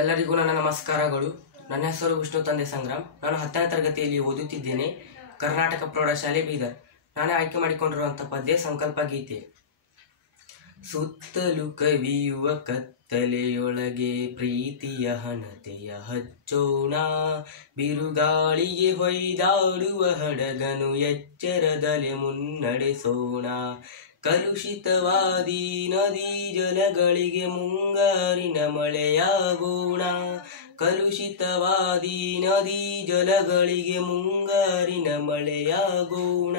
ಎಲ್ಲರಿಗೂ ನನ್ನ ನಮಸ್ಕಾರಗಳು. ನನ್ನ ಹೆಸರು ವಿಷ್ಣು ತಂದೆ ಸಂಗ್ರಾಮ್. ನಾನು 10ನೇ ತರಗತಿಯಲ್ಲಿ ಓದುತ್ತಿದ್ದೇನೆ, ಕರ್ನಾಟಕ ಪ್ರೌಢಶಾಲೆ ಬೀದರ್. ನಾನೇ ಆಯ್ಕೆ ಮಾಡಿಕೊಂಡಿರುವಂಥ ಪದ್ಯ ಸಂಕಲ್ಪ ಗೀತೆ. ಸುತ್ತಲೂ ಕವಿಯುವ ಕತ್ತಲೆಯೊಳಗೆ ಪ್ರೀತಿಯ ಹಣತೆಯ ಹಚ್ಚೋಣ, ಬಿರುಗಾಳಿಗೆ ಹೊಯ್ದಾಡುವ ಹಡಗನು ಎಚ್ಚರದಲೆ ಮುನ್ನಡೆಸೋಣ. ಕಲುಷಿತವಾದಿ ನದಿ ಜಲಗಳಿಗೆ ಮುಂಗಾರಿನ ಮಳೆಯಾಗೋಣ, ಕಲುಷಿತವಾದಿ ನದಿ ಜಲಗಳಿಗೆ ಮುಂಗಾರಿನ ಮಳೆಯಾಗೋಣ.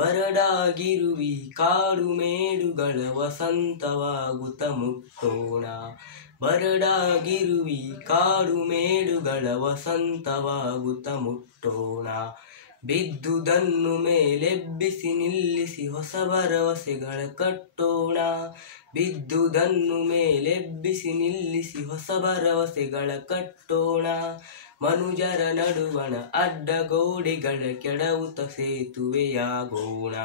ಬರಡಾಗಿರುವಿ ಕಾಡು ಮೇಡುಗಳ ವಸಂತವಾಗುತ್ತ ಮುಟ್ಟೋಣ, ಬರಡಾಗಿರುವಿ ಕಾಡು ಮೇಡುಗಳ ವಸಂತವಾಗುತ್ತ ಮುಟ್ಟೋಣ. ಬಿದ್ದುದನ್ನು ಮೇಲೆಬ್ಬಿಸಿ ನಿಲ್ಲಿಸಿ ಹೊಸ ಭರವಸೆಗಳ ಕಟ್ಟೋಣ, ಬಿದ್ದುದನ್ನು ಮೇಲೆಬ್ಬಿಸಿ ನಿಲ್ಲಿಸಿ ಹೊಸ ಭರವಸೆಗಳ ಕಟ್ಟೋಣ. ಮನುಜರ ನಡುವಣ ಅಡ್ಡಗೋಡೆಗಳ ಕೆಡವುತ್ತ ಸೇತುವೆಯಾಗೋಣ,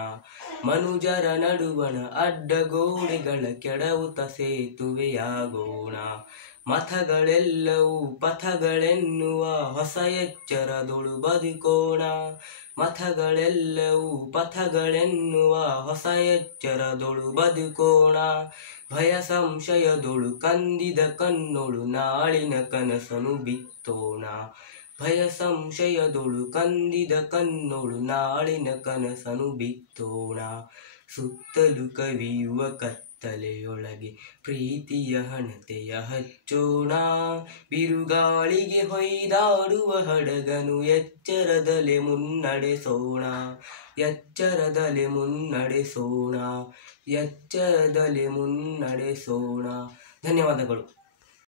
ಮನುಜರ ನಡುವಣ ಅಡ್ಡಗೋಡೆಗಳ ಕೆಡವುತ್ತ ಸೇತುವೆಯಾಗೋಣ. ಮತಗಳೆಲ್ಲವೂ ಪಥಗಳೆನ್ನುವ ಹೊಸ ಎಚ್ಚರದೊಳು ಬದುಕೋಣ, ಮತಗಳೆಲ್ಲವೂ ಪಥಗಳೆನ್ನುವ ಹೊಸ ಎಚ್ಚರದೊಳು ಬದುಕೋಣ. ಭಯ ಸಂಶಯದೊಳು ಕಂದಿದ ಕಣ್ಣೊಳು ನಾಳಿನ ಕನಸನು ಬಿತ್ತೋಣ, ಭಯ ಸಂಶಯದೊಳು ಕಂದಿದ ಕಣ್ಣೊಳು ನಾಳಿನ ಕನಸನು ಬಿತ್ತೋಣ. ಸುತ್ತಲೂ ಕವಿಯುವ ಕತ್ತಲೆಯೊಳಗೆ ಪ್ರೀತಿಯ ಹಣತೆಯ ಹಚ್ಚೋಣ, ಬಿರುಗಾಳಿಗೆ ಹೊಯ್ದಾಡುವ ಹಡಗನು ಎಚ್ಚರದಲೆ ಮುನ್ನಡೆಸೋಣ, ಎಚ್ಚರದಲೆ ಮುನ್ನಡೆಸೋಣ, ಎಚ್ಚರದಲೆ ಮುನ್ನಡೆಸೋಣ. ಧನ್ಯವಾದಗಳು.